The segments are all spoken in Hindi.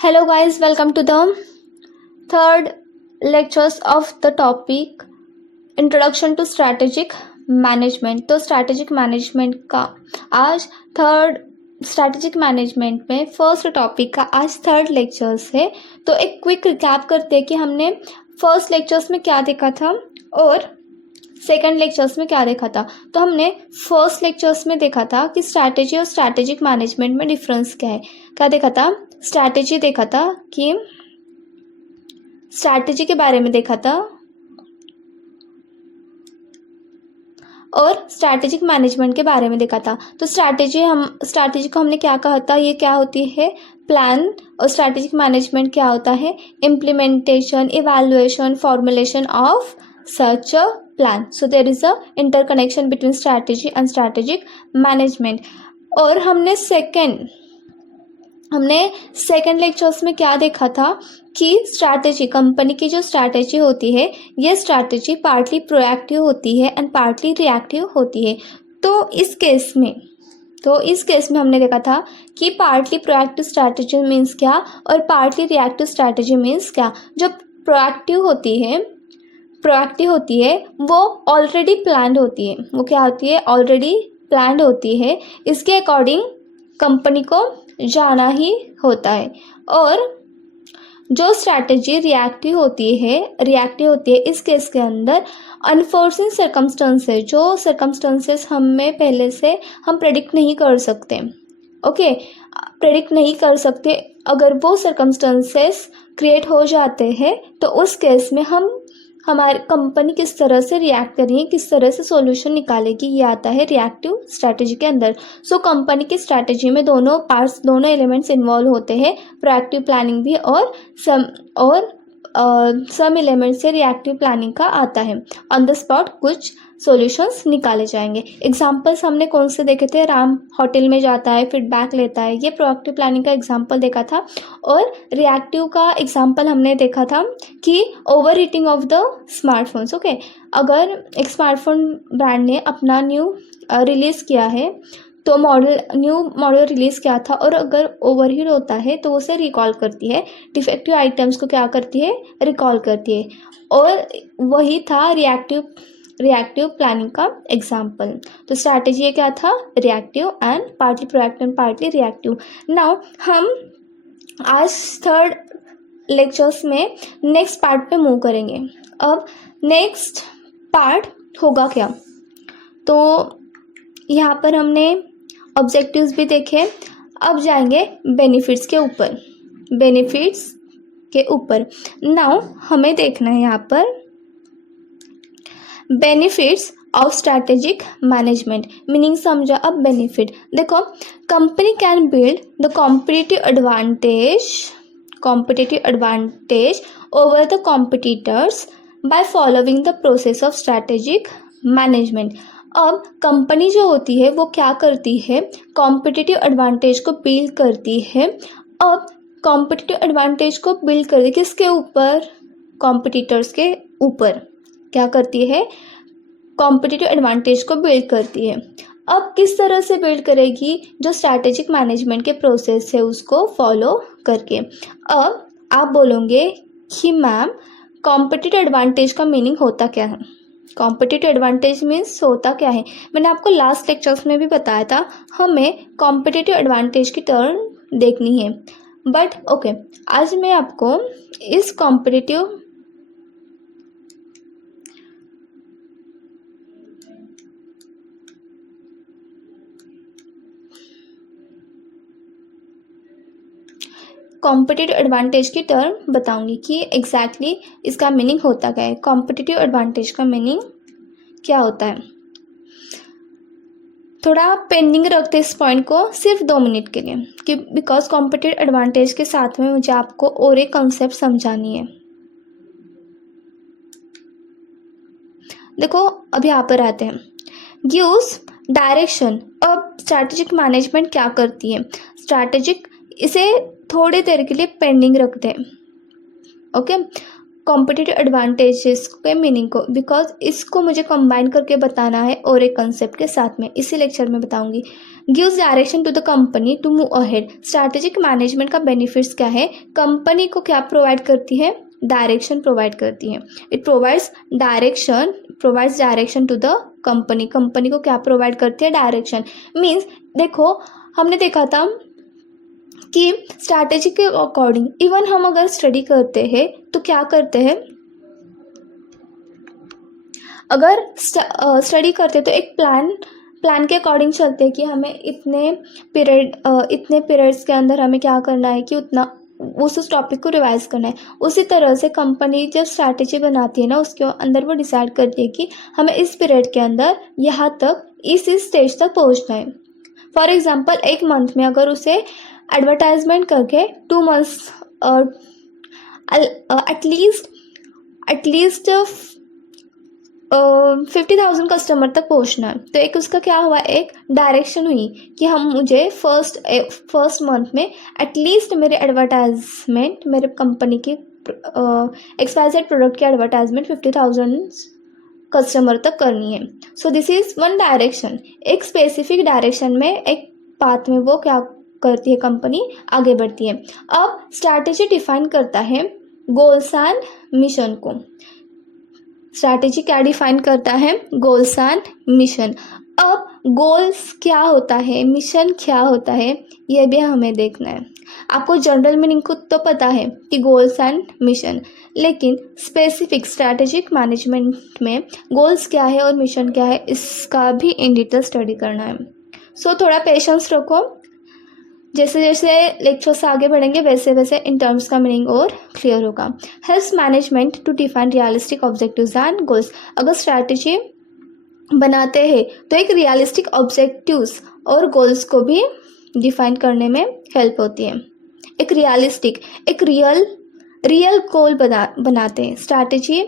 Hello guys, welcome to the third lectures of the topic Introduction to Strategic Management। तो स्ट्रैटेजिक मैनेजमेंट का आज थर्ड स्ट्रैटेजिक मैनेजमेंट में फर्स्ट टॉपिक का आज थर्ड लेक्चर्स है। तो एक क्विक रिकैप करते हैं कि हमने फर्स्ट लेक्चर्स में क्या देखा था और सेकंड लेक्चर्स में क्या देखा था। तो हमने फर्स्ट लेक्चर्स में देखा था कि स्ट्रैटेजी और स्ट्रैटेजिक मैनेजमेंट में डिफरेंस क्या है। क्या देखा था? स्ट्रैटेजी देखा था कि स्ट्रैटेजी के बारे में देखा था और स्ट्रैटेजिक मैनेजमेंट के बारे में देखा था। तो स्ट्रैटेजी को हमने क्या कहा था, ये क्या होती है, प्लान, और स्ट्रैटेजिक मैनेजमेंट क्या होता है, implementation, evaluation, formulation of such a plan. So there is a interconnection between strategy and strategic management. और हमने सेकेंड लेक्चर्स में क्या देखा था कि स्ट्रैटेजी, कंपनी की जो स्ट्रैटेजी होती है, ये स्ट्रैटेजी पार्टली प्रोएक्टिव होती है एंड पार्टली रिएक्टिव होती है। तो इस केस में हमने देखा था कि पार्टली प्रोएक्टिव स्ट्रैटेजी मीन्स क्या और पार्टली रिएक्टिव स्ट्रैटेजी मीन्स क्या। जो प्रोएक्टिव होती है वो ऑलरेडी प्लान्ड होती है। वो क्या होती है? ऑलरेडी प्लान्ड होती है। इसके अकॉर्डिंग कंपनी को जाना ही होता है। और जो स्ट्रैटेजी रिएक्टिव होती है इस केस के अंदर अनफोर्सिन सर्कमस्टेंसेस, जो सर्कमस्टेंसेस हमें पहले से हम प्रेडिक्ट नहीं कर सकते, प्रेडिक्ट नहीं कर सकते, अगर वो सर्कमस्टेंसेस क्रिएट हो जाते हैं तो उस केस में हमारी कंपनी किस तरह से रिएक्ट करेगी, किस तरह से सॉल्यूशन निकालेगी, ये आता है रिएक्टिव स्ट्रैटेजी के अंदर। सो कंपनी की स्ट्रैटेजी में दोनों पार्ट्स, दोनों एलिमेंट्स इन्वॉल्व होते हैं, प्रोएक्टिव प्लानिंग भी और सम एलिमेंट से रिएक्टिव प्लानिंग का आता है। ऑन द स्पॉट कुछ सॉल्यूशंस निकाले जाएंगे। एग्जाम्पल्स हमने कौन से देखे थे? राम होटल में जाता है, फीडबैक लेता है, ये प्रोएक्टिव प्लानिंग का एग्जाम्पल देखा था। और रिएक्टिव का एग्जाम्पल हमने देखा था कि over heating of the smartphones. अगर एक स्मार्टफोन ब्रांड ने अपना न्यू रिलीज़ किया है, तो न्यू मॉडल रिलीज़ किया था, और अगर ओवरहीट होता है तो उसे रिकॉल करती है, डिफेक्टिव आइटम्स को क्या करती है? रिकॉल करती है। और वही था रिएक्टिव प्लानिंग का एग्जाम्पल। तो स्ट्रैटेजी क्या था? Reactive and partly proactive and partly reactive. Now हम आज थर्ड लेक्चर्स में नेक्स्ट पार्ट पे मूव करेंगे। अब नेक्स्ट पार्ट होगा क्या? तो यहाँ पर हमने ऑब्जेक्टिव्स भी देखे। अब जाएंगे बेनिफिट्स के ऊपर। नाउ हमें देखना है यहाँ पर benefits of strategic management. Meaning समझा अब बेनिफिट। देखो, company can build the competitive advantage over the competitors by following the process of strategic management. अब कंपनी जो होती है वो क्या करती है? कॉम्पिटिटिव एडवांटेज को बिल्ड करती है। अब कॉम्पिटिटिव एडवांटेज को बिल्ड करती है किसके ऊपर? कॉम्पिटिटर्स के ऊपर। क्या करती है? कॉम्पिटिटिव एडवांटेज को बिल्ड करती है। अब किस तरह से बिल्ड करेगी? जो स्ट्रैटेजिक मैनेजमेंट के प्रोसेस है उसको फॉलो करके। अब आप बोलोगे कि मैम कॉम्पिटिटिव एडवांटेज का मीनिंग होता क्या है? कॉम्पिटिटिव एडवांटेज मीन्स होता क्या है? मैंने आपको लास्ट लेक्चर्स में भी बताया था, हमें कॉम्पिटिटिव एडवांटेज की टर्म देखनी है। बट ओके, आज मैं आपको इस कॉम्पिटिटिव एडवांटेज की टर्म बताऊंगी कि एग्जैक्टली इसका मीनिंग होता क्या है। कॉम्पिटिटिव एडवांटेज का मीनिंग क्या होता है? थोड़ा पेंडिंग रखते इस पॉइंट को सिर्फ 2 मिनट के लिए, कि बिकॉज कॉम्पिटिटिव एडवांटेज के साथ में मुझे आपको और एक कंसेप्ट समझानी है। देखो, अब यहाँ पर आते हैं, गिव्स डायरेक्शन। अब स्ट्रैटेजिक मैनेजमेंट क्या करती है? इसे थोड़ी देर के लिए पेंडिंग रखते हैं। कॉम्पिटिटिव एडवांटेजेस के मीनिंग को, बिकॉज इसको मुझे कंबाइन करके बताना है और एक कंसेप्ट के साथ में, इसी लेक्चर में बताऊंगी। Gives direction to the company to move ahead. Strategic management का बेनिफिट्स क्या है? कंपनी को क्या प्रोवाइड करती है? डायरेक्शन प्रोवाइड करती है। It provides direction to the company. Company को क्या प्रोवाइड करती है? डायरेक्शन। मीन्स देखो, हमने देखा था कि स्ट्रैटेजी के अकॉर्डिंग इवन हम अगर स्टडी करते हैं तो क्या करते हैं, अगर स्टडी करते हैं तो एक प्लान के अकॉर्डिंग चलते हैं कि हमें इतने पीरियड्स के अंदर हमें क्या करना है कि उतना उस टॉपिक को रिवाइज करना है। उसी तरह से कंपनी जब स्ट्रैटेजी बनाती है ना, उसके अंदर वो डिसाइड करती है कि हमें इस पीरियड के अंदर यहाँ तक इस स्टेज तक पहुँचना है। फॉर एग्जाम्पल, एक मंथ में अगर उसे एडवर्टाइजमेंट करके 2 मंथ्स एटलीस्ट 50,000 कस्टमर तक पहुंचना है, तो एक उसका क्या हुआ, एक डायरेक्शन हुई कि मुझे फर्स्ट मंथ में एटलीस्ट मेरे एडवर्टाइजमेंट, मेरे कंपनी की एक्सपायर्ड प्रोडक्ट की एडवर्टाइजमेंट 50,000 कस्टमर तक करनी है। सो दिस इज वन डायरेक्शन। एक स्पेसिफिक डायरेक्शन में, एक पाथ में वो क्या करती है, कंपनी आगे बढ़ती है। अब स्ट्रैटेजी डिफाइन करता है गोल्स एंड मिशन को। स्ट्रैटेजी क्या डिफाइन करता है? Goals and mission. अब गोल्स क्या होता है, मिशन क्या होता है, ये भी हमें देखना है। आपको जनरल मीनिंग को तो पता है कि गोल्स एंड मिशन, लेकिन स्पेसिफिक स्ट्रैटेजिक मैनेजमेंट में गोल्स क्या है और मिशन क्या है, इसका भी इन डिटेल स्टडी करना है। सो थोड़ा पेशेंस रखो, जैसे जैसे लेक्चर्स आगे बढ़ेंगे वैसे वैसे इन टर्म्स का मीनिंग और क्लियर होगा। Helps management to define realistic objectives and goals. अगर स्ट्रैटेजी बनाते हैं तो एक रियलिस्टिक ऑब्जेक्टिव्स और गोल्स को भी डिफाइन करने में हेल्प होती है। एक रियल गोल बनाते हैं। स्ट्रैटेजी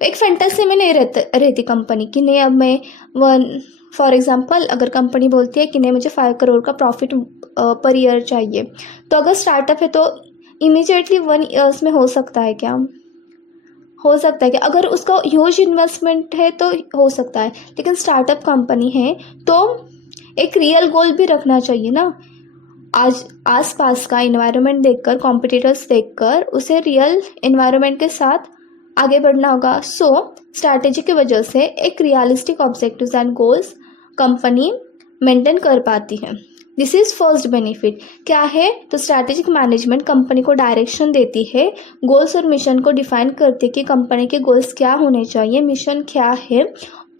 एक फैंटेसी में नहीं रहती कंपनी कि नहीं अब मैं फॉर एग्जांपल अगर कंपनी बोलती है कि नहीं मुझे 5 करोड़ का प्रॉफिट पर ईयर चाहिए, तो अगर स्टार्टअप है तो इमीडिएटली 1 ईयर्स में हो सकता है क्या? हो सकता है कि अगर उसका ह्यूज इन्वेस्टमेंट है तो हो सकता है, लेकिन स्टार्टअप कंपनी है तो एक रियल गोल भी रखना चाहिए ना। आज आसपास का इन्वायरमेंट देखकर, कॉम्पिटिटर्स देखकर उसे रियल इन्वायरमेंट के साथ आगे बढ़ना होगा। सो स्ट्रैटेजी की वजह से एक realistic objectives and goals company maintain कर पाती है। This is first benefit. क्या है? तो स्ट्रैटेजिक मैनेजमेंट कंपनी को डायरेक्शन देती है, गोल्स और मिशन को डिफाइन करती है कि कंपनी के गोल्स क्या होने चाहिए, मिशन क्या है,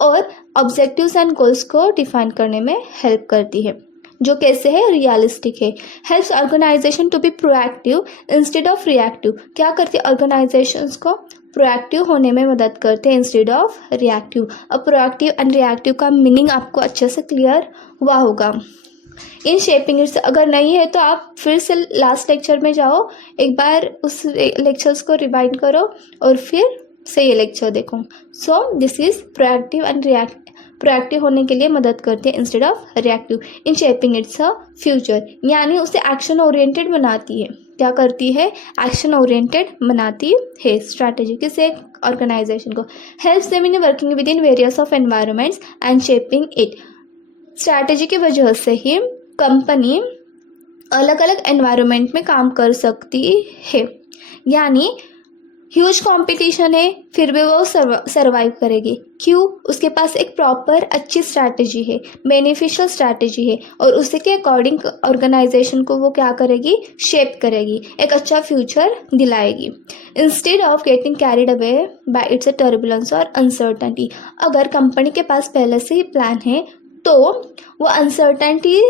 और ऑब्जेक्टिव्स एंड गोल्स को डिफाइन करने में हेल्प करती है, जो कैसे है? रियलिस्टिक है। Helps organisation to be proactive instead of reactive. क्या करती है? ऑर्गेनाइजेशंस को प्रोएक्टिव होने में मदद करते हैं इंस्टेड ऑफ रिएक्टिव। अब प्रोएक्टिव एंड रिएक्टिव का मीनिंग आपको अच्छे से क्लियर हुआ होगा। इन शेपिंग इट्स, अगर नहीं है तो आप फिर से लास्ट लेक्चर में जाओ, एक बार उस लेक्चर्स को रिवाइंड करो और फिर से ये लेक्चर देखो। सो this is proactive and proactive होने के लिए मदद करते हैं instead of reactive. In shaping it's a future, यानी उसे एक्शन ओरिएंटेड बनाती है। क्या करती है? एक्शन ओरिएंटेड बनाती है स्ट्रैटेजी किसे? ऑर्गेनाइजेशन को। Helps them in working with in various of environments and shaping it. Strategy की वजह से ही कंपनी अलग अलग एनवायरनमेंट में काम कर सकती है, यानी ह्यूज कंपटीशन है फिर भी वो सर्वाइव करेगी। क्यों? उसके पास एक प्रॉपर अच्छी स्ट्रैटेजी है, बेनिफिशियल स्ट्रैटेजी है, और उसी के अकॉर्डिंग ऑर्गेनाइजेशन को वो क्या करेगी? शेप करेगी, एक अच्छा फ्यूचर दिलाएगी। Instead of getting carried away by its turbulence और अनसर्टेनिटी। अगर कंपनी के पास पहले से ही प्लान है तो वो अनसर्टेनिटी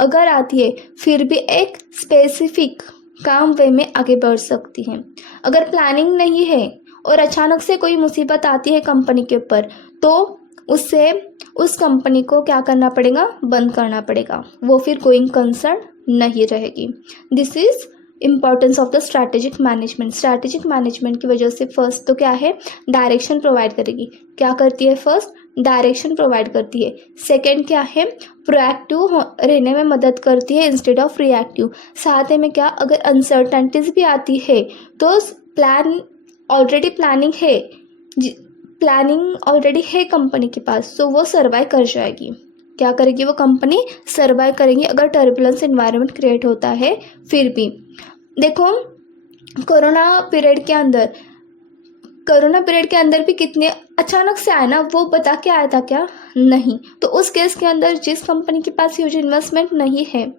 अगर आती है फिर भी एक स्पेसिफिक काम वे में आगे बढ़ सकती हैं। अगर प्लानिंग नहीं है और अचानक से कोई मुसीबत आती है कंपनी के ऊपर, तो उससे उस कंपनी को क्या करना पड़ेगा? बंद करना पड़ेगा, वो फिर गोइंग कंसर्न नहीं रहेगी। This is importance of the strategic management. Strategic management की वजह से फर्स्ट तो क्या है? डायरेक्शन प्रोवाइड करेगी। क्या करती है? फर्स्ट डायरेक्शन प्रोवाइड करती है। सेकंड क्या है, प्रोएक्टिव रहने में मदद करती है इंस्टेड ऑफ रिएक्टिव। साथ में क्या, अगर अनसर्टेनिटीज भी आती है तो प्लान ऑलरेडी प्लानिंग ऑलरेडी है कंपनी के पास, तो वो सर्वाइव कर जाएगी। क्या करेगी वो कंपनी, सर्वाइव करेंगी अगर टर्बुलेंस एनवायरनमेंट क्रिएट होता है। फिर भी देखो कोरोना पीरियड के अंदर भी कितने अचानक से आया ना, वो बता के आया था क्या, नहीं। तो उस केस के अंदर जिस कंपनी के पास ह्यूज इन्वेस्टमेंट नहीं है,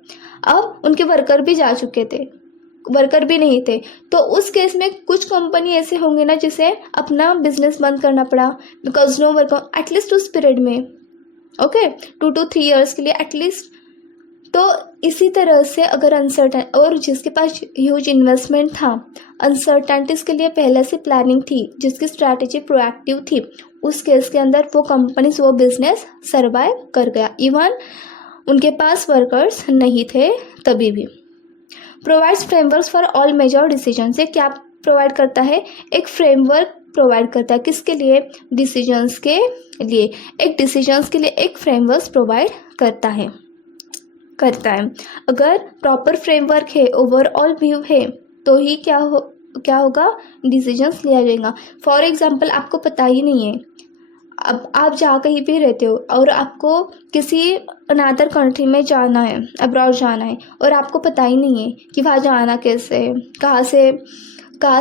अब उनके वर्कर भी जा चुके थे, वर्कर भी नहीं थे, तो उस केस में कुछ कंपनी ऐसे होंगे ना जिसे अपना बिजनेस बंद करना पड़ा बिकॉज नो वर्क एटलीस्ट उस पीरियड में, ओके 2 to 3 years के लिए एटलीस्ट। तो इसी तरह से अगर अनसर्टन और जिसके पास ह्यूज इन्वेस्टमेंट था, अनसर्टेनिटीज के लिए पहले से प्लानिंग थी, जिसकी स्ट्रैटेजी प्रोएक्टिव थी, उस केस के अंदर वो कंपनीज वो बिजनेस सर्वाइव कर गया, इवन उनके पास वर्कर्स नहीं थे तभी भी। Provides frameworks for all major decisions. ये क्या प्रोवाइड करता है, एक फ्रेमवर्क प्रोवाइड करता है, किसके लिए, डिसीजंस के लिए। एक डिसीजंस के लिए एक फ्रेमवर्क प्रोवाइड करता है। अगर प्रॉपर फ्रेमवर्क है, ओवरऑल व्यू है, तो ही क्या होगा, डिसीजंस लिया जाएगा। फॉर एग्जांपल आपको पता ही नहीं है, अब आप जहाँ कहीं भी रहते हो और आपको किसी अनदर कंट्री में जाना है, अब्रॉड जाना है, और आपको पता ही नहीं है कि वहाँ जाना कैसे है, कहाँ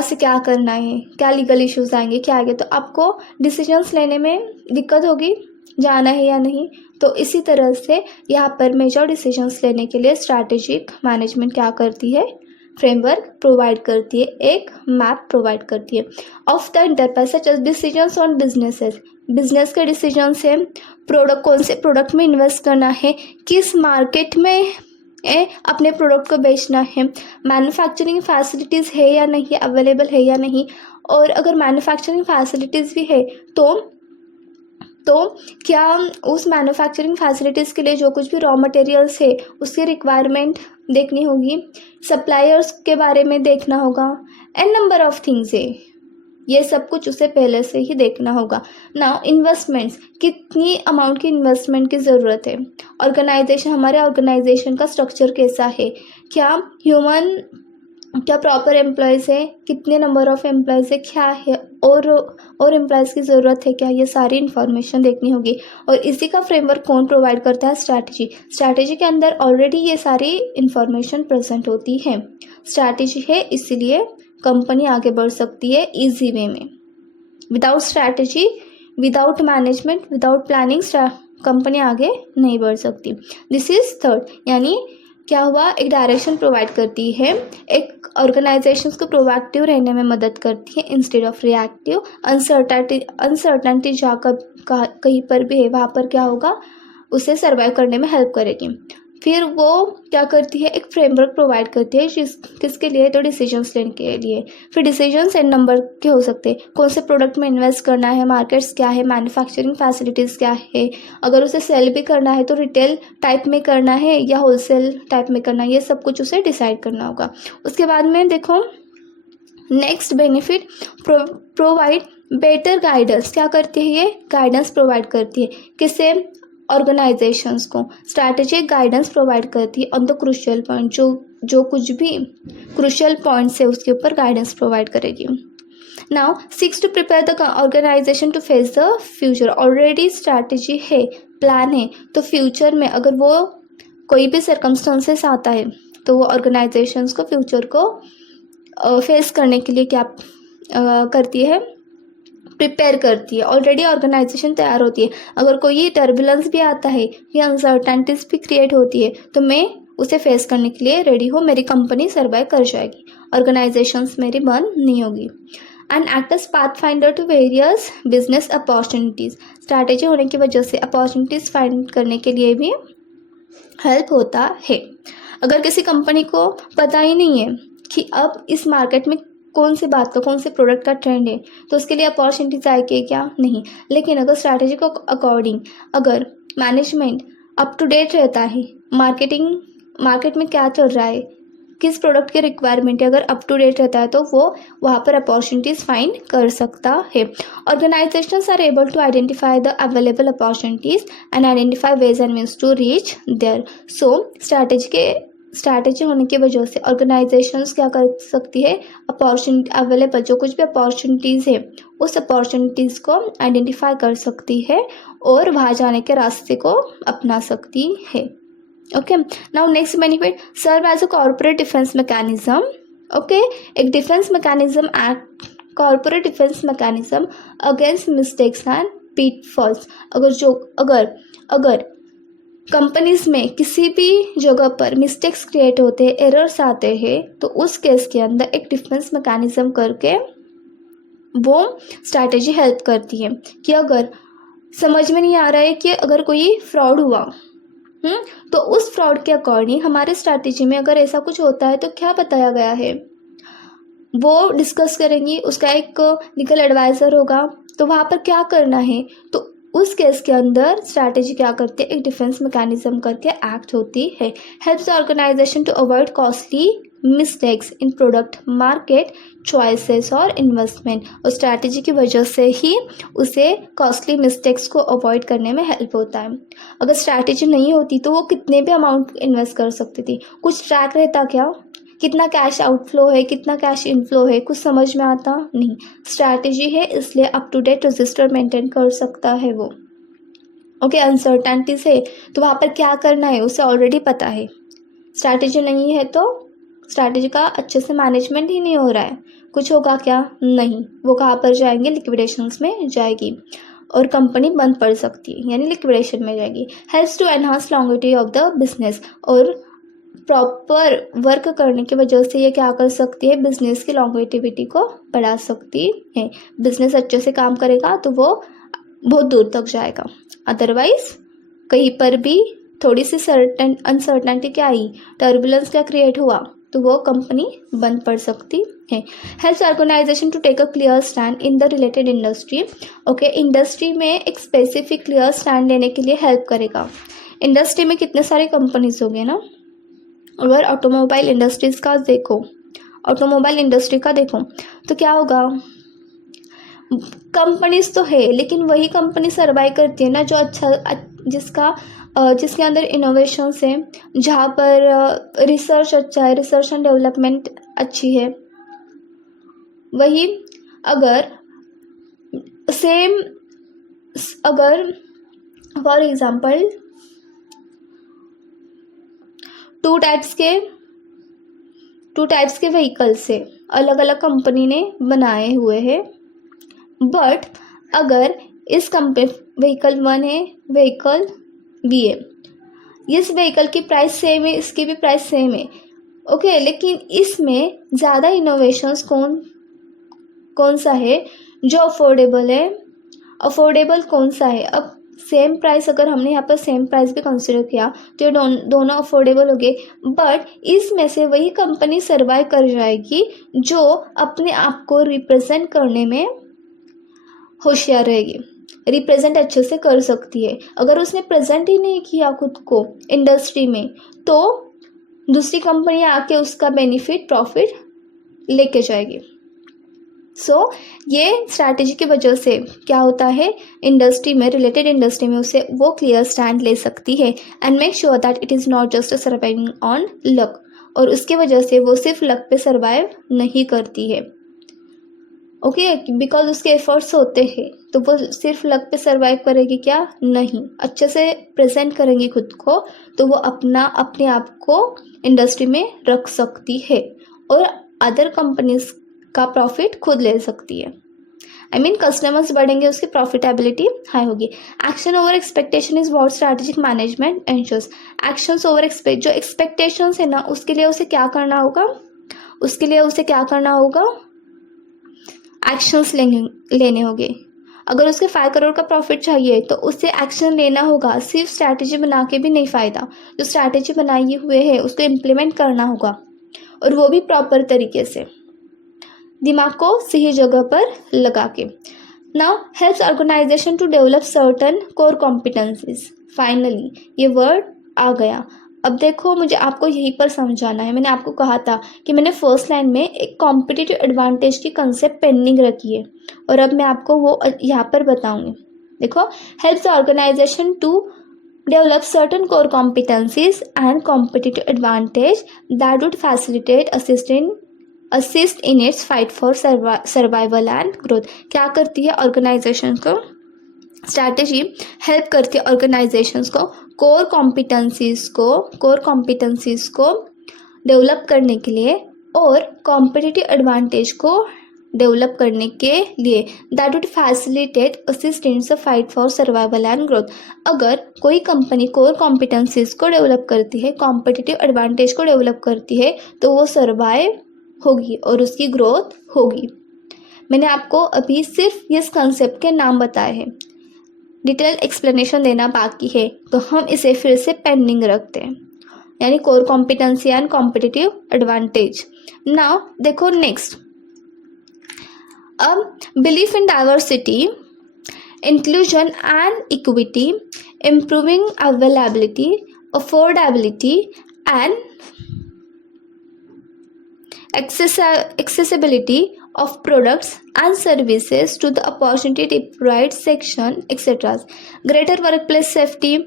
से क्या करना है, क्या लीगल इश्यूज आएंगे, क्या आएंगे, तो आपको डिसीजंस लेने में दिक्कत होगी, जाना है या नहीं। तो इसी तरह से यहाँ पर मेजर डिसीजंस लेने के लिए स्ट्रैटेजिक मैनेजमेंट क्या करती है, फ्रेमवर्क प्रोवाइड करती है, एक मैप प्रोवाइड करती है of the enterprise such as decisions on businesses. Business के डिसीजंस है, प्रोडक्ट, कौन से प्रोडक्ट में इन्वेस्ट करना है, किस मार्केट में अपने प्रोडक्ट को बेचना है, मैन्युफैक्चरिंग फैसिलिटीज़ है या नहीं, अवेलेबल है या नहीं, और अगर मैन्युफैक्चरिंग फैसिलिटीज़ भी है तो क्या उस मैन्युफैक्चरिंग फैसिलिटीज़ के लिए जो कुछ भी रॉ मटेरियल्स है उसकी रिक्वायरमेंट देखनी होगी, सप्लायर्स के बारे में देखना होगा, एन नंबर ऑफ थिंग्स है, ये सब कुछ उसे पहले से ही देखना होगा। नाउ इन्वेस्टमेंट्स, कितनी अमाउंट की इन्वेस्टमेंट की ज़रूरत है, ऑर्गेनाइजेशन, हमारे ऑर्गेनाइजेशन का स्ट्रक्चर कैसा है, क्या प्रॉपर एम्प्लॉयज़ है, कितने नंबर ऑफ एम्प्लॉयज़ है, क्या है, और एम्प्लॉयज़ की ज़रूरत है क्या, ये सारी इन्फॉर्मेशन देखनी होगी। और इसी का फ्रेमवर्क कौन प्रोवाइड करता है, स्ट्रैटेजी के अंदर ऑलरेडी ये सारी इन्फॉर्मेशन प्रेजेंट होती है। स्ट्रैटेजी है इसीलिए कंपनी आगे बढ़ सकती है ईजी वे में। Without strategy, without management, without planning company आगे नहीं बढ़ सकती। दिस इज थर्ड, यानी क्या हुआ, एक डायरेक्शन प्रोवाइड करती है, एक ऑर्गेनाइजेशंस को प्रोएक्टिव रहने में मदद करती है इंस्टेड ऑफ रिएक्टिव। अनसर्टेनिटी जहाँ कहीं पर भी है वहाँ पर क्या होगा, उसे सर्वाइव करने में हेल्प करेगी। फिर वो क्या करती है, एक फ्रेमवर्क प्रोवाइड करती है किसके लिए, तो डिसीजंस लेने के लिए। फिर डिसीजंस एन नंबर के हो सकते हैं, कौन से प्रोडक्ट में इन्वेस्ट करना है, मार्केट्स क्या है, मैन्युफैक्चरिंग फैसिलिटीज़ क्या है, अगर उसे सेल भी करना है तो रिटेल टाइप में करना है या होलसेल टाइप में करना है, ये सब कुछ उसे डिसाइड करना होगा। उसके बाद में देखो next benefit, provide better guidance. क्या करती है ये, गाइडेंस प्रोवाइड करती है, किससे, ऑर्गेनाइजेशंस को स्ट्रैटेजिक गाइडेंस प्रोवाइड करती है ऑन द क्रूशियल पॉइंट, जो कुछ भी क्रूशियल पॉइंट्स है उसके ऊपर गाइडेंस प्रोवाइड करेगी। Now 6 to prepare the organisation to face the future. Already strategy है, प्लान है, तो फ्यूचर में अगर वो कोई भी सर्कमस्टांसेस आता है तो वो ऑर्गेनाइजेशंस को फ्यूचर को फेस करने के लिए क्या करती है, प्रिपेयर करती है। ऑलरेडी ऑर्गेनाइजेशन तैयार होती है, अगर कोई टर्बुलेंस भी आता है या अनसर्टेनिटीज भी क्रिएट होती है तो मैं उसे फेस करने के लिए रेडी हूँ, मेरी कंपनी सर्वाइव कर जाएगी, ऑर्गेनाइजेशंस मेरी बंद नहीं होगी। And act as path finder to various business opportunities. Strategy होने की वजह से अपॉर्चुनिटीज़ फाइंड करने के लिए भी हेल्प होता है। अगर किसी कंपनी को पता ही नहीं है कि अब इस मार्केट में कौन सी बात का, कौन से प्रोडक्ट का ट्रेंड है, तो उसके लिए अपॉर्चुनिटीज आएगी क्या, नहीं। लेकिन अगर स्ट्रैटेजी को अकॉर्डिंग अगर मैनेजमेंट अप टू डेट रहता है, मार्केट में क्या चल रहा है, किस प्रोडक्ट की रिक्वायरमेंट है, अगर अप टू डेट रहता है तो वो वहाँ पर अपॉर्चुनिटीज़ फाइंड कर सकता है। Organisations are able to identify the available opportunities and identify ways and means to reach there. So strategy होने की वजह से ऑर्गेनाइजेशंस क्या कर सकती है, अपॉर्चुनिटी अवेलेबल जो कुछ भी अपॉर्चुनिटीज़ है उस अपॉर्चुनिटीज़ को आइडेंटिफाई कर सकती है और वहाँ जाने के रास्ते को अपना सकती है। Okay, now next benefit, serve as a corporate defence mechanism. Okay, एक defence mechanism act, corporate defence mechanism against mistakes and pitfalls. अगर कंपनीज में किसी भी जगह पर मिस्टेक्स क्रिएट होते हैं, एरर्स आते हैं, तो उस केस के अंदर एक डिफेंस मैकेनिज्म करके वो स्ट्रैटेजी हेल्प करती है कि अगर समझ में नहीं आ रहा है कि अगर कोई फ्रॉड हुआ तो उस फ्रॉड के अकॉर्डिंग हमारे स्ट्रैटेजी में अगर ऐसा कुछ होता है तो क्या बताया गया है वो डिस्कस करेंगी, उसका एक लीगल एडवाइज़र होगा, तो वहाँ पर क्या करना है, तो उस केस के अंदर स्ट्रैटेजी क्या करती है, एक डिफेंस मैकेनिज्म करके एक्ट होती है। Helps organisation to avoid costly mistakes in product market choices और इन्वेस्टमेंट, और स्ट्रैटेजी की वजह से ही उसे कॉस्टली मिस्टेक्स को अवॉइड करने में हेल्प होता है। अगर स्ट्रैटेजी नहीं होती तो वो कितने भी अमाउंट इन्वेस्ट कर सकती थी, कुछ ट्रैक रहता क्या, कितना कैश आउटफ्लो है, कितना कैश इनफ्लो है, कुछ समझ में आता नहीं। स्ट्रैटेजी है इसलिए up to date register maintain कर सकता है वो। ओके, अनसर्टेनिटीज है तो वहाँ पर क्या करना है उसे ऑलरेडी पता है। स्ट्रैटेजी नहीं है तो स्ट्रैटेजी का अच्छे से मैनेजमेंट ही नहीं हो रहा है, कुछ होगा क्या, नहीं, वो कहाँ पर जाएंगे, लिक्विडेशंस में जाएगी और कंपनी बंद पड़ सकती है, यानी लिक्विडेशन में जाएगी। Helps to enhance longevity of the business, और प्रॉपर वर्क करने की वजह से ये क्या कर सकती है, बिजनेस की लॉन्गेविटी को बढ़ा सकती है। बिजनेस अच्छे से काम करेगा तो वो बहुत दूर तक जाएगा, अदरवाइज कहीं पर भी थोड़ी सी अनसर्टेनिटी क्या आई, टर्बुलेंस क्या क्रिएट हुआ तो वो कंपनी बंद पड़ सकती है। Helps organisation to take a clear stand in the related industry. Okay, industry में एक स्पेसिफिक क्लियर स्टैंड लेने के लिए हेल्प करेगा। इंडस्ट्री में कितने सारे कंपनीज हो गए ना, अगर ऑटोमोबाइल इंडस्ट्रीज का देखो, ऑटोमोबाइल इंडस्ट्री का देखो तो क्या होगा, कंपनीज तो है लेकिन वही कंपनी सर्वाइव करती है ना जो जिसके अंदर इनोवेशंस है, जहाँ पर रिसर्च अच्छा है, रिसर्च एंड डेवलपमेंट अच्छी है। वही अगर फॉर एग्जांपल टू टाइप्स के व्हीकल्स से अलग अलग कंपनी ने बनाए हुए हैं, बट अगर इस कंपनी व्हीकल 1 है, व्हीकल बी है, इस व्हीकल की प्राइस सेम है, इसकी भी प्राइस सेम है। ओके, लेकिन इसमें ज़्यादा इनोवेशंस कौन सा है जो अफोर्डेबल है, अफोर्डेबल कौन सा है। अब सेम प्राइस, अगर हमने यहाँ पर सेम प्राइस भी कंसिडर किया तो ये दोनों अफोर्डेबल हो गए, बट इसमें से वही कंपनी सर्वाइव कर जाएगी जो अपने आप को रिप्रेजेंट करने में होशियार रहेगी, रिप्रेजेंट अच्छे से कर सकती है। अगर उसने प्रेजेंट ही नहीं किया खुद को इंडस्ट्री में तो दूसरी कंपनी आके उसका बेनिफिट प्रॉफिट लेके जाएगी। सो ये स्ट्रैटेजी की वजह से क्या होता है, इंडस्ट्री में, रिलेटेड इंडस्ट्री में उसे वो क्लियर स्टैंड ले सकती है and make sure that it is not just surviving on luck, और उसकी वजह से वो सिर्फ लक पे सर्वाइव नहीं करती है। ओके, बिकॉज उसके एफर्ट्स होते हैं तो वो सिर्फ लक पे सर्वाइव करेगी क्या, नहीं, अच्छे से प्रेजेंट करेंगी खुद को तो वो अपने आप को इंडस्ट्री में रख सकती है और अदर कंपनीज का प्रॉफिट खुद ले सकती है। कस्टमर्स बढ़ेंगे, उसकी प्रॉफिटेबिलिटी हाई होगी। Action over expectation is what strategic management ensures. Actions over जो एक्सपेक्टेशंस है ना, उसके लिए उसे क्या करना होगा, एक्शंस लेने होंगे। अगर उसके 5 करोड़ का प्रॉफिट चाहिए तो उससे एक्शन लेना होगा, सिर्फ स्ट्रैटेजी बना के भी नहीं फ़ायदा, जो स्ट्रैटेजी बनाई हुए है उसको इम्प्लीमेंट करना होगा और वो भी प्रॉपर तरीके से, दिमाग को सही जगह पर लगा के। Now helps organisation to develop certain core competencies. Finally ये वर्ड आ गया, अब देखो, मुझे आपको यहीं पर समझाना है। मैंने आपको कहा था कि मैंने फर्स्ट लाइन में एक कॉम्पिटिटिव एडवांटेज की कंसेप्ट पेंडिंग रखी है, और अब मैं आपको वो यहाँ पर बताऊंगी। देखो, helps the organisation to develop certain core competencies and competitive advantage that would facilitate assist in its fight for survival and growth। क्या करती है ऑर्गेनाइजेशन को? स्ट्रैटेजी हेल्प करती है ऑर्गेनाइजेशंस को कोर कॉम्पिटेंसीज को डेवलप करने के लिए और कॉम्पिटिटिव एडवांटेज को डेवलप करने के लिए। That would facilitate assist in the fight for survival and growth. अगर कोई कंपनी कोर कॉम्पिटेंसीज को डेवलप करती है, कॉम्पिटिटिव एडवांटेज को डेवलप करती है, तो वो सर्वाइव होगी और उसकी ग्रोथ होगी। मैंने आपको अभी सिर्फ इस कंसेप्ट के नाम बताए हैं, डिटेल एक्सप्लेनेशन देना बाकी है, तो हम इसे फिर से पेंडिंग रखते हैं, यानी core competency and competitive advantage. Now देखो नेक्स्ट, अब belief in diversity, inclusion and equity, improving availability, affordability and accessibility of products and services to the opportunity deprived section, etc. Greater workplace safety,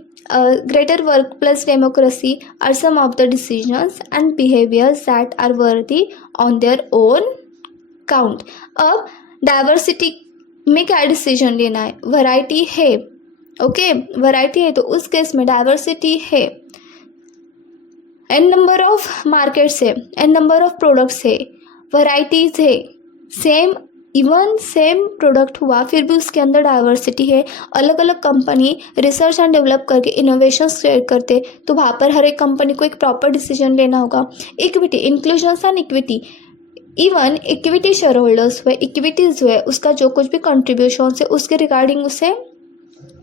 greater workplace democracy are some of the decisions and behaviors that are worthy on their own count। अब डाइवर्सिटी में क्या डिसीजन लेना है? वैरायटी है, ओके, वैरायटी है, तो उस केस में डाइवर्सिटी है, एन नंबर ऑफ मार्केट्स है, एन नंबर ऑफ प्रोडक्ट्स है, वैरायटीज है, सेम प्रोडक्ट हुआ फिर भी उसके अंदर डाइवर्सिटी है। अलग अलग कंपनी रिसर्च एंड डेवलप करके इनोवेशंस क्रिएट करते, तो वहाँ पर हर एक कंपनी को एक प्रॉपर डिसीजन लेना होगा। Equity, inclusion and equity, even equity share holders हुए, इक्विटीज हुए, उसका जो कुछ भी कंट्रीब्यूशन है उसके रिगार्डिंग उसे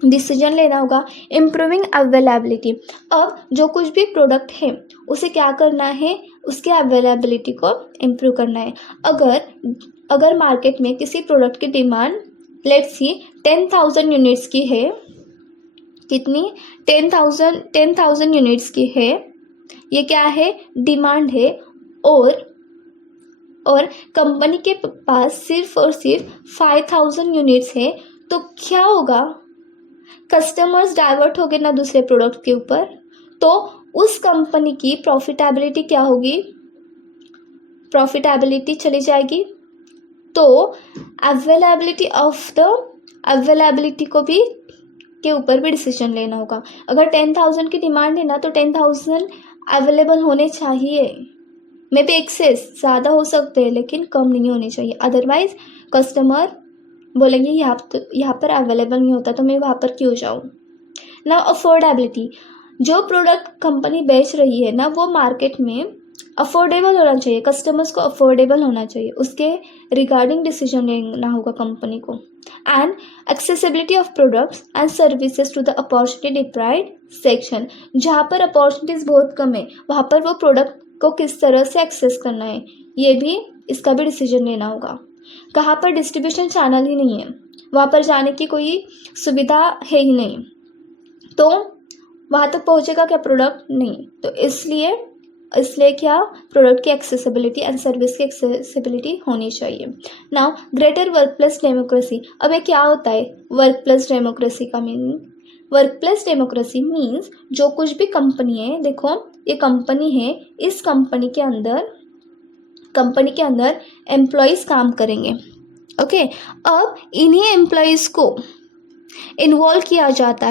डिसीजन लेना होगा। इम्प्रूविंग अवेलेबिलिटी, अब जो कुछ भी प्रोडक्ट है उसे क्या करना है? उसके अवेलेबिलिटी को इम्प्रूव करना है। अगर मार्केट में किसी प्रोडक्ट की डिमांड लेट्स सी 10,000 यूनिट्स की है, कितनी? 10,000 यूनिट्स की है, ये क्या है? डिमांड है, और कंपनी के पास सिर्फ और सिर्फ 5,000 यूनिट्स है, तो क्या होगा? कस्टमर्स डाइवर्ट हो गए ना दूसरे प्रोडक्ट के ऊपर, तो उस कंपनी की प्रॉफिटेबिलिटी क्या होगी? प्रॉफिटेबिलिटी चली जाएगी। तो अवेलेबिलिटी को भी के ऊपर भी डिसीजन लेना होगा। अगर 10,000 की डिमांड है ना, तो 10,000 अवेलेबल होने चाहिए, मे बी एक्सेस ज़्यादा हो सकते हैं लेकिन कम नहीं होने चाहिए, अदरवाइज कस्टमर बोलेंगे यहाँ पर अवेलेबल नहीं होता तो मैं वहाँ पर क्यों जाऊँ। ना अफोर्डेबिलिटी, जो प्रोडक्ट कंपनी बेच रही है ना वो मार्केट में अफोर्डेबल होना चाहिए, कस्टमर्स को अफोर्डेबल होना चाहिए, उसके रिगार्डिंग डिसीजन लेना होगा कंपनी को। And accessibility of products and services to the opportunity deprived section, जहाँ पर अपॉर्चुनिटीज़ बहुत कम है वहाँ पर वो प्रोडक्ट को किस तरह से एक्सेस करना है, ये भी इसका भी डिसीजन लेना होगा। कहाँ पर डिस्ट्रीब्यूशन चैनल ही नहीं है, वहाँ पर जाने की कोई सुविधा है ही नहीं, तो वहाँ तक पहुँचेगा क्या प्रोडक्ट? नहीं, तो इसलिए क्या प्रोडक्ट की एक्सेसिबिलिटी एंड सर्विस की एक्सेसिबिलिटी होनी चाहिए। Now greater work place democracy, अब ये क्या होता है? वर्क प्लेस डेमोक्रेसी का meaning, work place democracy means जो कुछ भी कंपनी है, देखो ये कंपनी है, इस कंपनी के अंदर एम्प्लॉयज़ काम करेंगे, ओके। अब इन्हीं एम्प्लॉयज़ को इन्वॉल्व किया जाता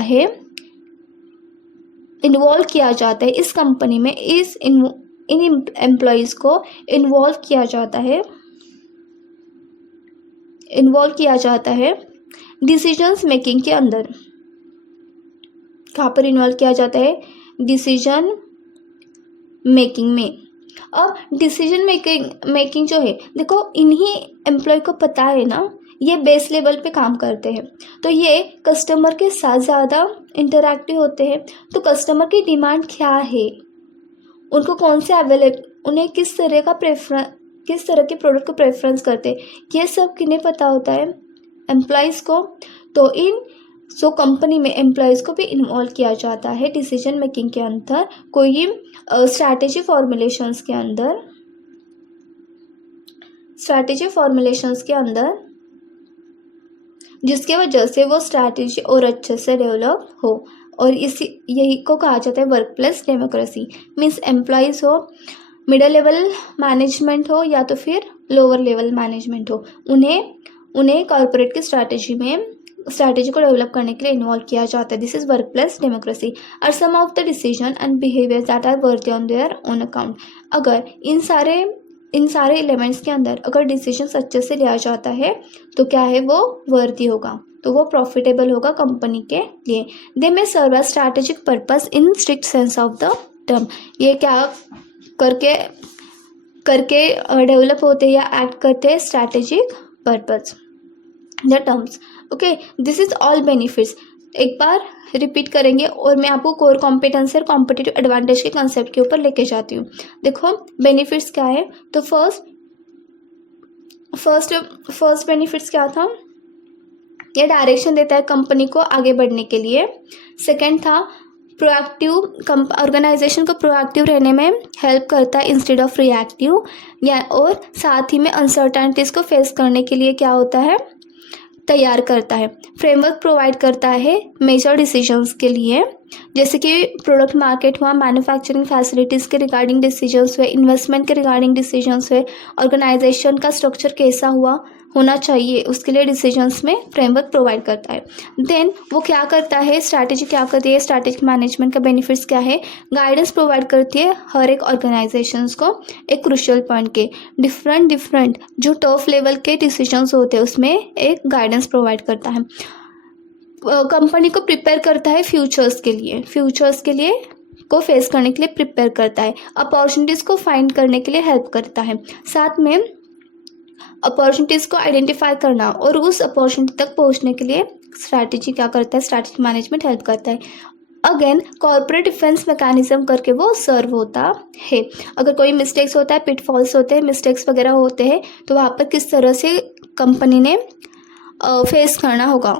है इस कंपनी में, इन एम्प्लॉयज़ को इन्वॉल्व किया जाता है डिसीजंस मेकिंग के अंदर। कहाँ पर इन्वॉल्व किया जाता है? डिसीजन मेकिंग में। अब डिसीजन मेकिंग जो है, देखो इन्हीं एम्प्लॉय को पता है ना ये बेस लेवल पे काम करते हैं, तो ये कस्टमर के साथ ज़्यादा इंटरैक्टिव होते हैं। तो कस्टमर की डिमांड क्या है, उनको कौन से उन्हें किस तरह के प्रोडक्ट को प्रेफरेंस करते हैं, ये सब किन्हें पता होता है? एम्प्लॉयज़ को। तो इन सो कंपनी में एम्प्लॉयज़ को भी इन्वॉल्व किया जाता है डिसीजन मेकिंग के अंदर, कोई स्ट्रैटेजी फॉर्मुलेशंस के अंदर जिसके वजह से वो स्ट्रैटेजी और अच्छे से डेवलप हो। और इसी यही को कहा जाता है work place democracy. Means employees हो, मिडिल लेवल मैनेजमेंट हो या तो फिर लोअर लेवल मैनेजमेंट हो, उन्हें कॉर्पोरेट की स्ट्रैटेजी को डेवलप करने के लिए इन्वॉल्व किया जाता है। This is workplace democracy. Are some of the decision and behaviour that are worthy on their own account. अगर इन सारे एलिमेंट्स के अंदर अगर डिसीजन अच्छे से लिया जाता है तो क्या है, वो वर्दी होगा, तो वो प्रॉफिटेबल होगा कंपनी के लिए। They may serve as strategic purpose in strict sense of the term. ये क्या करके डेवलप होते हैं या एक्ट करते हैं strategic purpose the terms. Okay, this is all benefits. एक बार रिपीट करेंगे और मैं आपको कोर कॉम्पिटेंसी और कॉम्पिटिटिव एडवांटेज के कंसेप्ट के ऊपर लेके जाती हूँ। देखो बेनिफिट्स क्या है, तो फर्स्ट बेनिफिट्स क्या था, ये डायरेक्शन देता है कंपनी को आगे बढ़ने के लिए। सेकंड था प्रोएक्टिव, ऑर्गेनाइजेशन को प्रोएक्टिव रहने में हेल्प करता है इंस्टेड ऑफ रिएक्टिव, या और साथ ही में अनसर्टेनिटीज को फेस करने के लिए क्या होता है, तैयार करता है। फ्रेमवर्क प्रोवाइड करता है मेजर डिसीजंस के लिए, जैसे कि प्रोडक्ट मार्केट हुआ, मैन्युफैक्चरिंग फैसिलिटीज़ के रिगार्डिंग डिसीजंस हुए, इन्वेस्टमेंट के रिगार्डिंग डिसीजंस हुए, ऑर्गेनाइजेशन का स्ट्रक्चर कैसा होना चाहिए उसके लिए डिसीजंस में फ्रेमवर्क प्रोवाइड करता है। देन वो क्या करता है, स्ट्रैटेजी क्या करती है, स्ट्रैटेजिक मैनेजमेंट का बेनिफिट्स क्या है, गाइडेंस प्रोवाइड करती है हर एक ऑर्गेनाइजेशंस को एक क्रूशियल पॉइंट के डिफरेंट जो टॉप लेवल के डिसीजंस होते हैं उसमें एक गाइडेंस प्रोवाइड करता है। कंपनी को प्रिपेयर करता है फ्यूचर्स के लिए को फेस करने के लिए प्रिपेयर करता है। अपॉर्चुनिटीज़ को फाइंड करने के लिए हेल्प करता है, साथ में अपॉर्चुनिटीज़ को आइडेंटिफाई करना और उस अपॉर्चुनिटी तक पहुंचने के लिए स्ट्रैटेजी क्या करता है, स्ट्रैटेजिक मैनेजमेंट हेल्प करता है। अगेन कॉर्पोरेट डिफेंस मैकेनिज्म करके वो सर्व होता है। अगर कोई मिस्टेक्स होता है, पिटफॉल्स होते हैं, मिस्टेक्स वगैरह होते हैं, तो वहाँ पर किस तरह से कंपनी ने फेस करना होगा,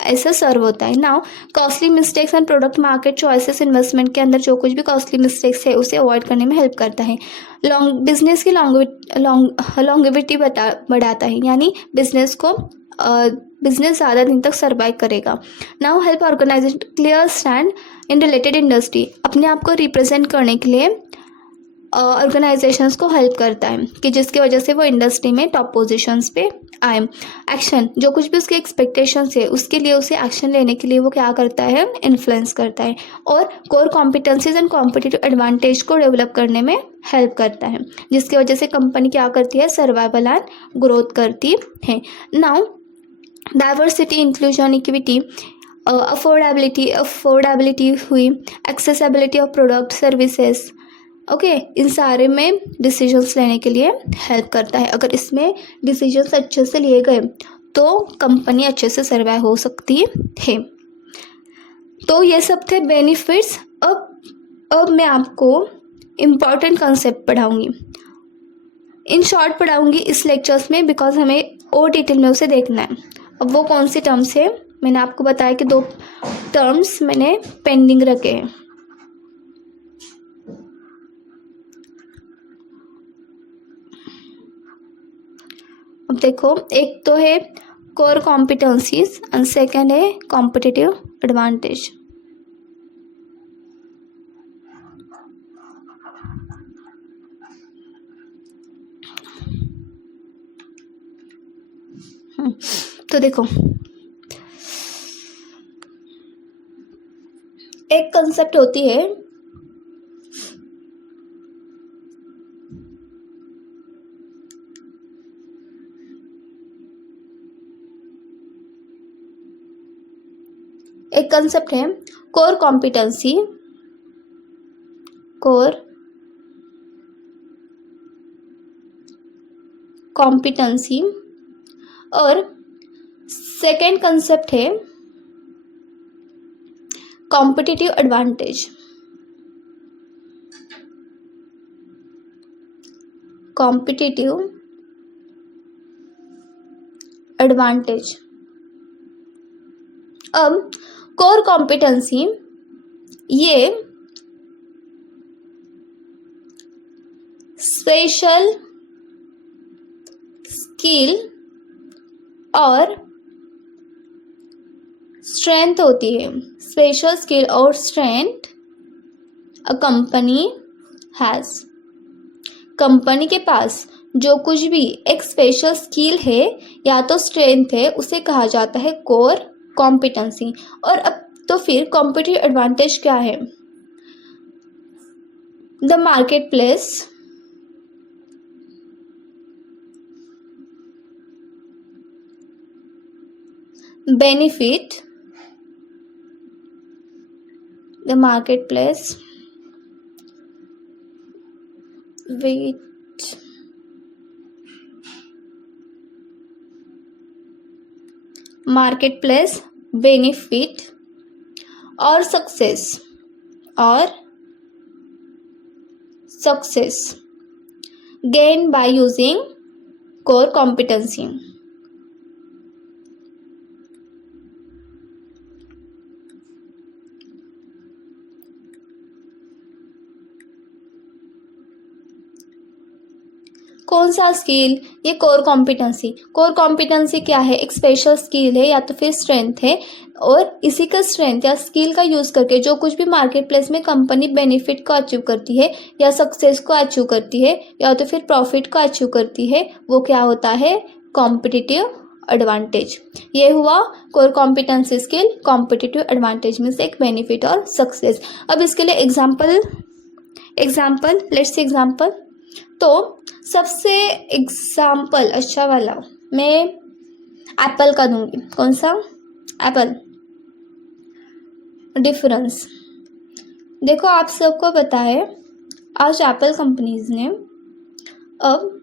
ऐसा सर्व होता है। Now costly mistakes and product market choices, investment के अंदर जो कुछ भी कॉस्टली मिस्टेक्स है उसे अवॉइड करने में हेल्प करता है। बिजनेस की लॉन्गेविटी बढ़ाता है, यानी बिजनेस ज़्यादा दिन तक सर्वाइव करेगा। Now help organisation clear stand in related industry, अपने आप को रिप्रेजेंट करने के लिए ऑर्गेनाइजेशंस को हेल्प करता है कि जिसकी वजह से वो इंडस्ट्री में टॉप पोजीशंस पे आए। एक्शन, जो कुछ भी उसके एक्सपेक्टेशंस है उसके लिए उसे एक्शन लेने के लिए वो क्या करता है, इन्फ्लुएंस करता है। और core competencies and competitive advantage को डेवलप करने में हेल्प करता है, जिसकी वजह से कंपनी क्या करती है, सर्वाइवल एंड ग्रोथ करती है। Now diversity, inclusion, equity, affordability हुई, accessibility of product services, okay, इन सारे में डिसीजंस लेने के लिए हेल्प करता है। अगर इसमें डिसीजंस अच्छे से लिए गए तो कंपनी अच्छे से सर्वाइव हो सकती है। तो ये सब थे बेनिफिट्स। अब मैं आपको इम्पॉर्टेंट कंसेप्ट पढ़ाऊंगी, इन शॉर्ट पढ़ाऊंगी इस लेक्चर्स में, बिकॉज हमें और डिटेल में उसे देखना है। अब वो कौन सी टर्म्स है, मैंने आपको बताया कि 2 टर्म्स मैंने पेंडिंग रखे हैं। अब देखो, एक तो है कोर कॉम्पिटेंसीज एंड सेकंड है कॉम्पिटिटिव एडवांटेज। तो देखो, एक कंसेप्ट होती है कोर कॉम्पिटेंसी, और सेकेंड कंसेप्ट है कॉम्पिटिटिव एडवांटेज। अब कोर कॉम्पिटेंसी ये स्पेशल स्किल और स्ट्रेंथ होती है। स्पेशल स्किल और strength a company has. Company के पास जो कुछ भी एक स्पेशल स्किल है या तो स्ट्रेंथ है उसे कहा जाता है कोर कॉम्पिटेंसी। और अब तो फिर कॉम्पिटिटिव एडवांटेज क्या है? The market place benefit the marketplace with marketplace benefit or success gained by using core competency. कौन सा स्किल? ये कोर कॉम्पिटेंसी। कोर कॉम्पिटेंसी क्या है? एक स्पेशल स्किल है या तो फिर स्ट्रेंथ है, और इसी का स्ट्रेंथ या स्किल का यूज़ करके जो कुछ भी मार्केट प्लेस में कंपनी बेनिफिट को अचीव करती है या सक्सेस को अचीव करती है या तो फिर प्रॉफिट को अचीव करती है, वो क्या होता है? Competitive advantage. ये हुआ core competency skill, competitive advantage में से एक बेनिफिट और सक्सेस। अब इसके लिए एग्जाम्पल लेट्स सी एग्जाम्पल। तो सबसे एग्जाम्पल अच्छा वाला मैं एप्पल का दूंगी। कौन सा? एप्पल। डिफरेंस देखो, आप सबको पता है आज एप्पल कंपनीज ने अब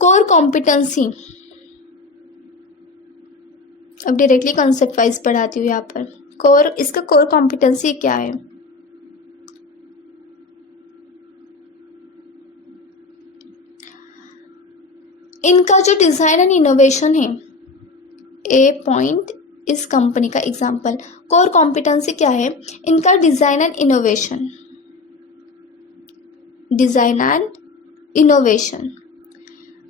कोर कॉम्पिटेंसी, अब डायरेक्टली कॉन्सेप्ट वाइज पढ़ाती हूँ यहाँ पर। इसका कोर कॉम्पिटेंसी क्या है? इनका जो डिज़ाइन एंड इनोवेशन है, ए पॉइंट इस कंपनी का एग्जाम्पल। कोर कॉम्पिटेंसी क्या है? इनका डिज़ाइन एंड इनोवेशन।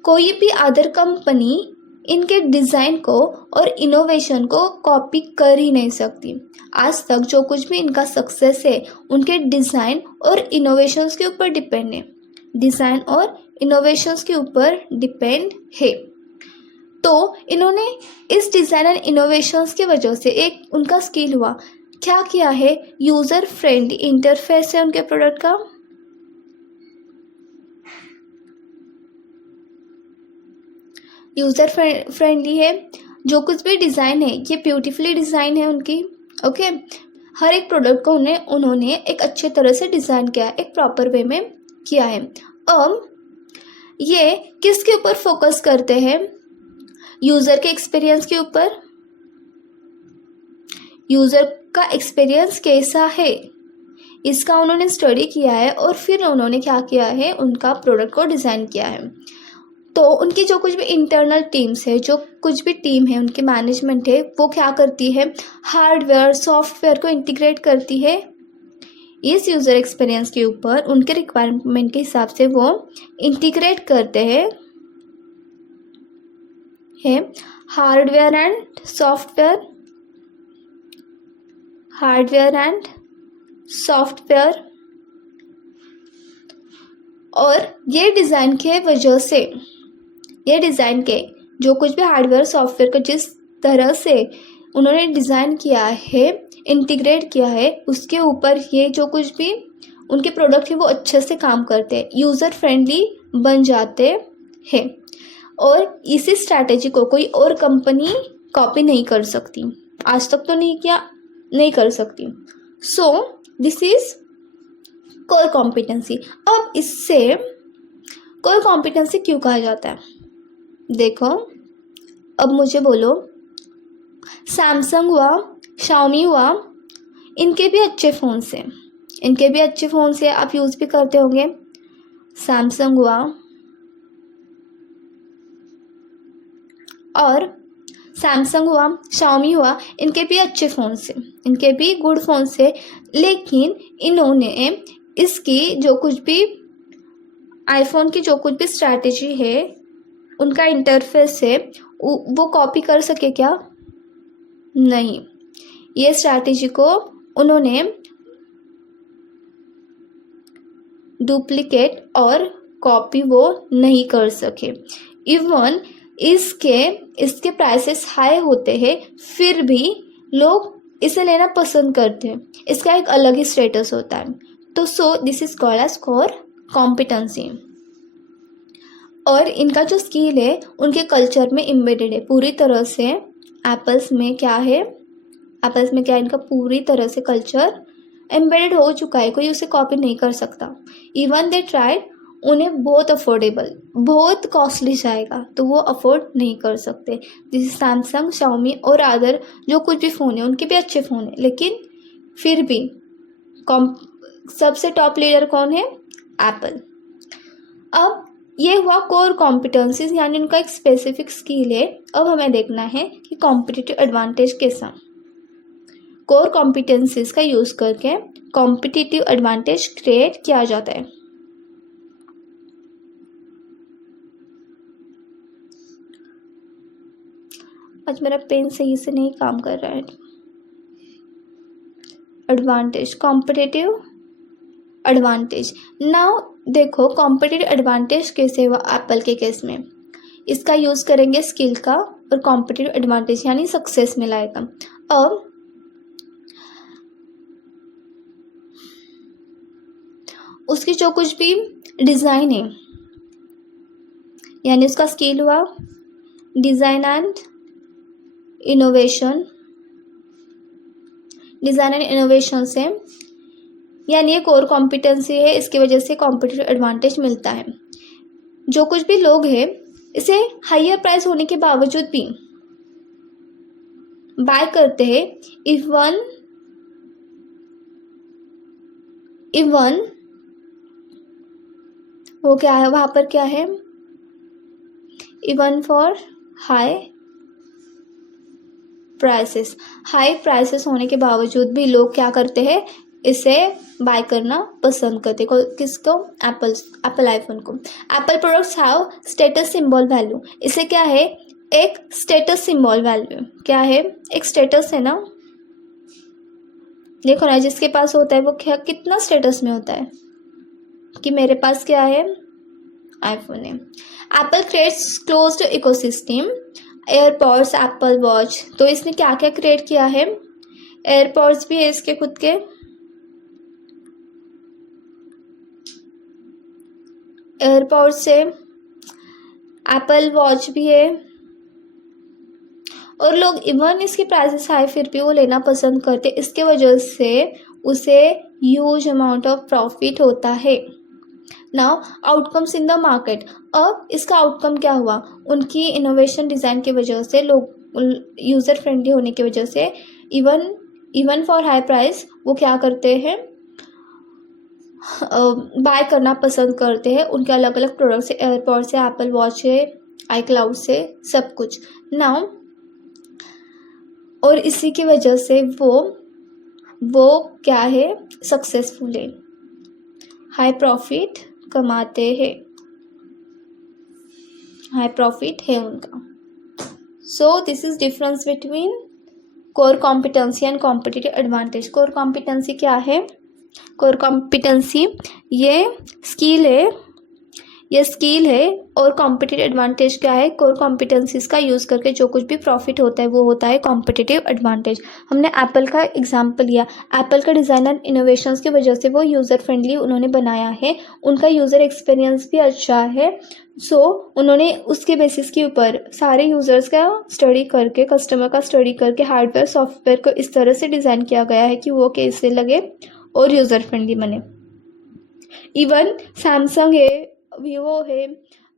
कोई भी अदर कंपनी इनके डिज़ाइन को और इनोवेशन को कॉपी कर ही नहीं सकती। आज तक जो कुछ भी इनका सक्सेस है उनके डिज़ाइन और इनोवेशंस के ऊपर डिपेंड है। डिज़ाइन और इनोवेशंस के ऊपर डिपेंड है। तो इन्होंने इस डिज़ाइन एंड इनोवेशंस की वजह से एक उनका स्किल हुआ। क्या किया है? यूज़र फ्रेंडली इंटरफेस है उनके प्रोडक्ट का। यूज़र फ्रेंडली है। जो कुछ भी डिज़ाइन है ये ब्यूटीफुली डिज़ाइन है उनकी। ओके, हर एक प्रोडक्ट को उन्होंने एक अच्छे तरह से डिज़ाइन किया, एक प्रॉपर वे में किया है। अब ये किसके ऊपर फोकस करते हैं? यूज़र के एक्सपीरियंस के ऊपर। यूज़र का एक्सपीरियंस कैसा है इसका उन्होंने स्टडी किया है और फिर उन्होंने क्या किया है? उनका प्रोडक्ट को डिज़ाइन किया है। तो उनकी जो कुछ भी इंटरनल टीम्स है, जो कुछ भी टीम है, उनकी मैनेजमेंट है, वो क्या करती है? हार्डवेयर सॉफ्टवेयर को इंटीग्रेट करती है इस यूज़र एक्सपीरियंस के ऊपर। उनके रिक्वायरमेंट के हिसाब से वो इंटीग्रेट करते हैं हार्डवेयर एंड सॉफ्टवेयर। और ये डिज़ाइन के वजह से, ये डिज़ाइन के जो कुछ भी हार्डवेयर सॉफ्टवेयर को जिस तरह से उन्होंने डिज़ाइन किया है, इंटीग्रेट किया है, उसके ऊपर ये जो कुछ भी उनके प्रोडक्ट है वो अच्छे से काम करते हैं, यूज़र फ्रेंडली बन जाते हैं। और इसी स्ट्रैटेजी को कोई और कंपनी कॉपी नहीं कर सकती, आज तक तो नहीं कर सकती। सो दिस इज कोर कॉम्पिटेंसी। अब इससे कोर कॉम्पिटेंसी क्यों कहा जाता है? देखो, अब मुझे बोलो, सैमसंग हुआ, शाओमी हुआ, इनके भी अच्छे फ़ोन्स हैं, आप यूज़ भी करते होंगे। सैमसंग हुआ, और सैमसंग हुआ, शाओमी हुआ, इनके भी अच्छे फ़ोन से, इनके भी गुड फ़ोन से, लेकिन इन्होंने इसकी जो कुछ भी आईफोन की जो कुछ भी स्ट्रैटेजी है, उनका इंटरफेस है, वो कॉपी कर सके क्या? नहीं। ये स्ट्रैटेजी को उन्होंने डुप्लीकेट और कॉपी वो नहीं कर सके। इवन इसके प्राइसेस हाई होते हैं, फिर भी लोग इसे लेना पसंद करते हैं। इसका एक अलग ही स्टेटस होता है। तो so this is called as core competency. और इनका जो स्किल है उनके कल्चर में एम्बेडेड है पूरी तरह से। एप्पल्स में क्या है, इनका पूरी तरह से कल्चर एम्बेडेड हो चुका है, कोई उसे कॉपी नहीं कर सकता। इवन दे ट्राइड, उन्हें बहुत अफोर्डेबल, बहुत कॉस्टली जाएगा तो वो अफोर्ड नहीं कर सकते। जैसे सैमसंग, शाओमी और अदर जो कुछ भी फ़ोन है उनके भी अच्छे फ़ोन है, लेकिन फिर भी सबसे टॉप लीडर कौन है? एप्पल। अब ये हुआ कोर कॉम्पिटेंसीज, यानी उनका एक स्पेसिफिक स्किल है। अब हमें देखना है कि कॉम्पिटिटिव एडवांटेज कैसा, कोर कॉम्पिटेंसीज का यूज़ करके कॉम्पिटिटिव एडवांटेज क्रिएट किया जाता है। आज मेरा पेन सही से नहीं काम कर रहा है। Advantage, competitive advantage. नाउ देखो कॉम्पिटिटिव एडवांटेज कैसे हुआ एप्पल के केस में। इसका यूज़ करेंगे स्किल का, और कॉम्पिटिटिव एडवांटेज यानी सक्सेस में लाएगा। अब उसकी जो कुछ भी डिज़ाइन है, यानी उसका स्किल हुआ डिज़ाइन एंड इनोवेशन, से, यानी ये कोर कॉम्पिटेंसी है। इसकी वजह से कॉम्पिटिटिव एडवांटेज मिलता है। जो कुछ भी लोग हैं इसे हायर प्राइस होने के बावजूद भी बाय करते हैं। इवन वो क्या है, वहाँ पर क्या है, इवन फॉर हाई प्राइसेस होने के बावजूद भी लोग क्या करते हैं, इसे बाय करना पसंद करते हैं। किसको? एप्पल आईफोन को। Apple products have status symbol value. इसे क्या है, एक स्टेटस सिंबल वैल्यू। क्या है? एक स्टेटस है ना। देखो ना, जिसके पास होता है वो क्या कितना स्टेटस में होता है कि मेरे पास क्या है, आईफोन है। Apple creates closed ecosystem, AirPods, Apple watch. तो इसने क्या क्या क्रिएट किया है, एयरपॉड्स भी है इसके खुद के, एयरपॉड्स से एप्पल वॉच भी है, और लोग इवन इसकी प्राइसेस हाई फिर भी वो लेना पसंद करते। इसके वजह से उसे ह्यूज अमाउंट ऑफ प्रॉफिट होता है। Now outcomes in the market. अब इसका आउटकम क्या हुआ, उनकी इनोवेशन डिज़ाइन की वजह से, लोग यूज़र फ्रेंडली होने की वजह से, इवन फॉर हाई प्राइस वो क्या करते हैं, बाय करना पसंद करते हैं उनके अलग अलग प्रोडक्ट से, एयरपॉड से, एप्पल वॉच से, आई क्लाउड से, सब कुछ। नाउ और इसी की वजह से वो क्या है, सक्सेसफुल है, हाई प्रॉफिट कमाते हैं, हाई प्रॉफिट है उनका। सो this is difference between core competency and competitive advantage. Core competency क्या है, कोर कॉम्पिटेंसी ये स्किल है, और कॉम्पिटिटिव एडवांटेज क्या है, कोर कॉम्पिटेंसीज का यूज़ करके जो कुछ भी प्रॉफिट होता है वो होता है कॉम्पिटिटिव एडवांटेज। हमने एप्पल का एग्जांपल लिया, एप्पल का डिज़ाइन एंड इनोवेशंस की वजह से वो यूज़र फ्रेंडली उन्होंने बनाया है, उनका यूज़र एक्सपीरियंस भी अच्छा है। सो उन्होंने उसके बेसिस के ऊपर सारे यूज़र्स का स्टडी करके, कस्टमर का स्टडी करके हार्डवेयर सॉफ्टवेयर को इस तरह से डिज़ाइन किया गया है कि वो कैसे लगे और यूज़र फ्रेंडली बने। इवन सैमसंग है, वीवो है,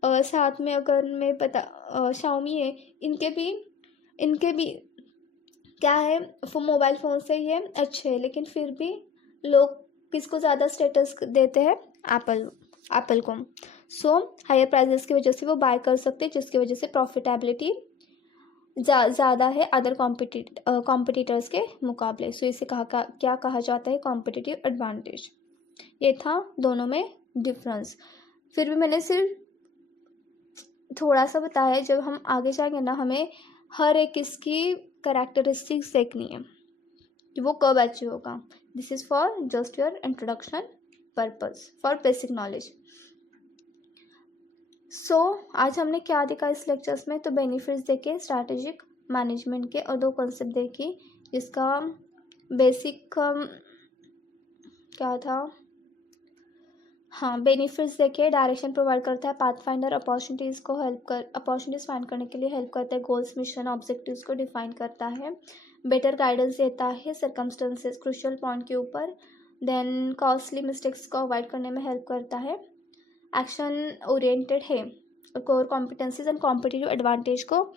साथ में अगर मैं शाओमी है, इनके भी क्या है, मोबाइल फ़ोन से ये अच्छे है, लेकिन फिर भी लोग किसको ज़्यादा स्टेटस देते हैं, एप्पल को। सो हायर प्राइजेस की वजह से वो बाय कर सकते हैं, जिसकी वजह से प्रॉफिटेबिलिटी ज़्यादा है अदर कॉम्पिटिटर्स के मुकाबले। सो इसे क्या कहा जाता है, कॉम्पिटिटिव एडवांटेज। ये था दोनों में डिफरेंस। फिर भी मैंने सिर्फ थोड़ा सा बताया, जब हम आगे जाएंगे ना हमें हर एक इसकी कैरेक्टरिस्टिक्स देखनी है कि वो कब अचीव होगा। This is for just your introduction purpose, for basic knowledge. So आज हमने क्या देखा इस लेक्चर्स में, तो बेनिफिट्स देखे स्ट्रैटेजिक मैनेजमेंट के, और 2 कॉन्सेप्ट देखी जिसका बेसिक क्या था, हाँ बेनिफिट्स देखे, डायरेक्शन प्रोवाइड करता है, पाथ फाइंडर अपॉर्चुनिटीज़ फाइंड करने के लिए हेल्प करता है, गोल्स मिशन ऑब्जेक्टिव्स को डिफाइन करता है, बेटर गाइडेंस देता है सर्कमस्टेंसेस क्रूशियल पॉइंट के ऊपर, देन कॉस्टली मिस्टेक्स को अवॉइड करने में हेल्प करता है, एक्शन ओरिएंटेड है, और core competencies and competitive advantage को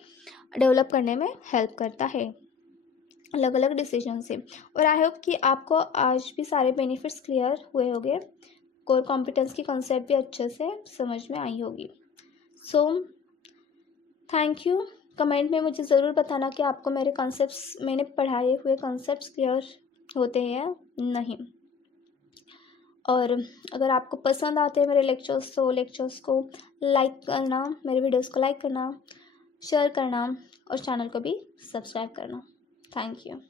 डेवलप करने में हेल्प करता है अलग अलग डिसीजन से। और आई होप कि आपको आज भी सारे बेनिफिट्स क्लियर हुए होंगे, कोर कॉम्पिटेंस की कॉन्सेप्ट भी अच्छे से समझ में आई होगी। So thank you. कमेंट में मुझे ज़रूर बताना कि आपको मेरे कॉन्सेप्ट्स, मैंने पढ़ाए हुए कॉन्सेप्ट्स क्लियर होते हैं नहीं। और अगर आपको पसंद आते हैं मेरे लेक्चर्स तो लेक्चर्स को लाइक करना, मेरे वीडियोस को लाइक करना, शेयर करना और चैनल को भी सब्सक्राइब करना। Thank you.